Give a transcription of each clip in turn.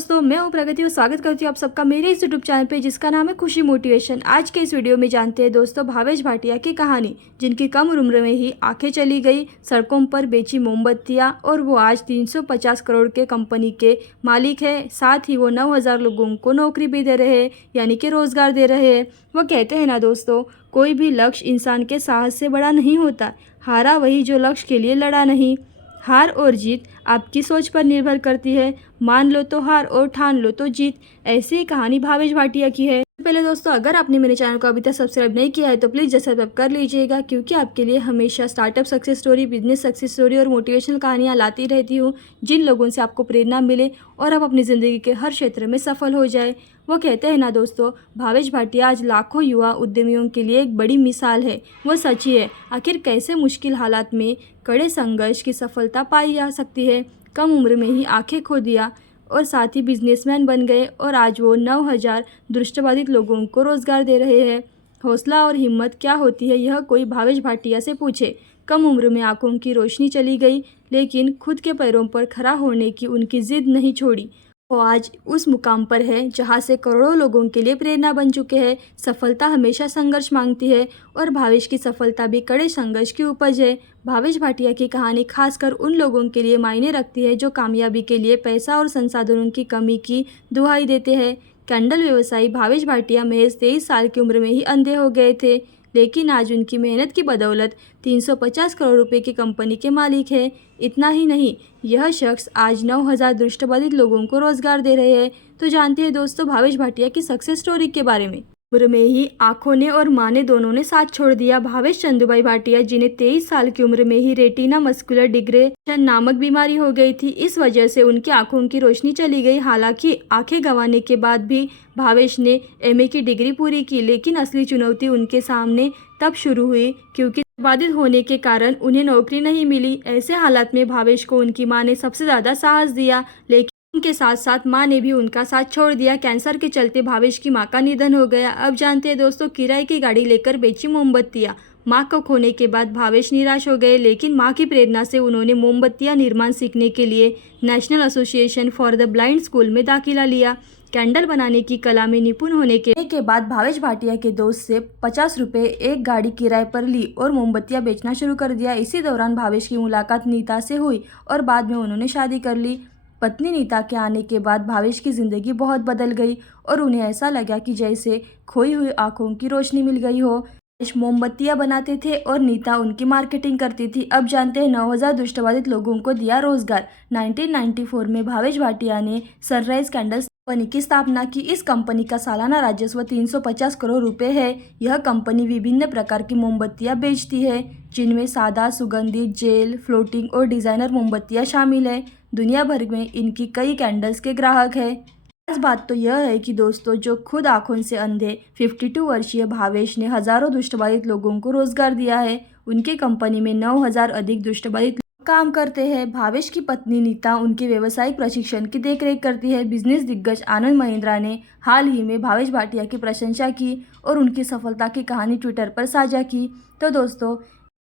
दोस्तों, मैं हूं प्रगति और स्वागत करती हूं आप सबका मेरे इस यूट्यूब चैनल पे जिसका नाम है खुशी मोटिवेशन। आज के इस वीडियो में जानते हैं दोस्तों भावेश भाटिया की कहानी, जिनकी कम उम्र में ही आंखें चली गई, सड़कों पर बेची मोमबत्तियां और वो आज 350 करोड़ के कंपनी के मालिक है। साथ ही वो 9000 लोगों को नौकरी भी दे रहे हैं, यानी कि रोजगार दे रहे हैं। वो कहते हैं ना दोस्तों, कोई भी लक्ष्य इंसान के साहस से बड़ा नहीं होता, हारा वही जो लक्ष्य के लिए लड़ा नहीं। हार और जीत आपकी सोच पर निर्भर करती है, मान लो तो हार और ठान लो तो जीत। ऐसी ही कहानी भावेश भाटिया की है। पहले दोस्तों, अगर आपने मेरे चैनल को अभी तक सब्सक्राइब नहीं किया है तो प्लीज़ सब्सक्राइब कर लीजिएगा, क्योंकि आपके लिए हमेशा startup success story, business success story और मोटिवेशनल कहानियाँ लाती रहती हूँ, जिन लोगों से आपको प्रेरणा मिले और आप अपनी ज़िंदगी के हर क्षेत्र में सफल हो जाए। वो कहते हैं ना दोस्तों, भावेश भाटिया आज लाखों युवा उद्यमियों के लिए एक बड़ी मिसाल है। वो सच्ची है। आखिर कैसे मुश्किल हालात में कड़े संघर्ष की सफलता पाई जा सकती है। कम उम्र में ही आंखें खो दिया और साथ ही बिजनेसमैन बन गए और आज वो 9000 दृष्टिबाधित लोगों को रोजगार दे रहे हैं। हौसला और हिम्मत क्या होती है, यह कोई भावेश भाटिया से पूछे। कम उम्र में आंखों की रोशनी चली गई, लेकिन खुद के पैरों पर खड़ा होने की उनकी जिद नहीं छोड़ी। वो आज उस मुकाम पर है जहां से करोड़ों लोगों के लिए प्रेरणा बन चुके हैं। सफलता हमेशा संघर्ष मांगती है और भावेश की सफलता भी कड़े संघर्ष की उपज है। भावेश भाटिया की कहानी खासकर उन लोगों के लिए मायने रखती है जो कामयाबी के लिए पैसा और संसाधनों की कमी की दुहाई देते हैं। कैंडल व्यवसायी भावेश भाटिया महज 23 साल की उम्र में ही अंधे हो गए थे, लेकिन आज उनकी मेहनत की बदौलत 350 करोड़ रुपए की कंपनी के मालिक है। इतना ही नहीं, यह शख्स आज 9000 दृष्टिबाधित लोगों को रोजगार दे रहे हैं। तो जानते हैं दोस्तों भावेश भाटिया की सक्सेस स्टोरी के बारे में। उम्र में ही आंखों ने और माँ ने दोनों ने साथ छोड़ दिया। भावेश चंदूभाई भाटिया, जिन्हें 23 साल की उम्र में ही रेटिना मस्कुलर डिग्रेडेशन नामक बीमारी हो गई थी, इस वजह से उनकी आंखों की रोशनी चली गई। हालांकि आंखें गंवाने के बाद भी भावेश ने एमए की डिग्री पूरी की, लेकिन असली चुनौती उनके सामने तब शुरू हुई क्योंकि बाधित होने के कारण उन्हें नौकरी नहीं मिली। ऐसे हालात में भावेश को उनकी मां ने सबसे ज्यादा साहस दिया, लेकिन उनके साथ साथ मां ने भी उनका साथ छोड़ दिया। कैंसर के चलते भावेश की मां का निधन हो गया। अब जानते हैं दोस्तों, किराए की गाड़ी लेकर बेची मोमबत्तियां। मां को खोने के बाद भावेश निराश हो गए, लेकिन मां की प्रेरणा से उन्होंने मोमबत्तियां निर्माण सीखने के लिए national association for the blind school में दाखिला लिया। कैंडल बनाने की कला में निपुण होने के बाद भावेश भाटिया के दोस्त से 50 रुपये एक गाड़ी किराए पर ली और मोमबत्तियां बेचना शुरू कर दिया। इसी दौरान भावेश की मुलाकात नीता से हुई और बाद में उन्होंने शादी कर ली। पत्नी नीता के आने के बाद भावेश की जिंदगी बहुत बदल गई और उन्हें ऐसा लगा कि जैसे खोई हुई आंखों की रोशनी मिल गई हो। भावेश मोमबत्तियां बनाते थे और नीता उनकी मार्केटिंग करती थी। अब जानते हैं 9000 दृष्टिबाधित लोगों को दिया रोजगार। 1994 में भावेश भाटिया ने सनराइज कैंडल्स कंपनी की स्थापना की। इस कंपनी का सालाना राजस्व 350 करोड़ रुपए है। यह कंपनी विभिन्न प्रकार की मोमबत्तियां बेचती है, जिनमें सादा, सुगंधित, जेल, फ्लोटिंग और डिजाइनर मोमबत्तियां शामिल है। दुनिया भर में इनकी कई कैंडल्स के ग्राहक है। खास बात तो यह है कि दोस्तों, जो खुद आंखों से अंधे 52 वर्षीय भावेश ने हजारों दृष्टिबाधित लोगों को रोजगार दिया है। उनकी कंपनी में 9000 अधिक दृष्टिबाधित काम करते हैं। भावेश की पत्नी नीता उनके व्यावसायिक प्रशिक्षण की देखरेख करती है। बिजनेस दिग्गज आनंद महिंद्रा ने हाल ही में भावेश भाटिया की प्रशंसा की और उनकी सफलता की कहानी ट्विटर पर साझा की। तो दोस्तों,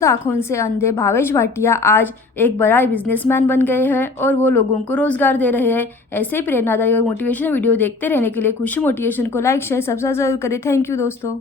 आंखों से अंधे भावेश भाटिया आज एक बड़ा बिजनेसमैन बन गए हैं और वो लोगों को रोजगार दे रहे हैं। ऐसे ही प्रेरणादायी और मोटिवेशनल वीडियो देखते रहने के लिए खुशी मोटिवेशन को लाइक, शेयर, सब्सक्राइब जरूर करें। थैंक यू दोस्तों।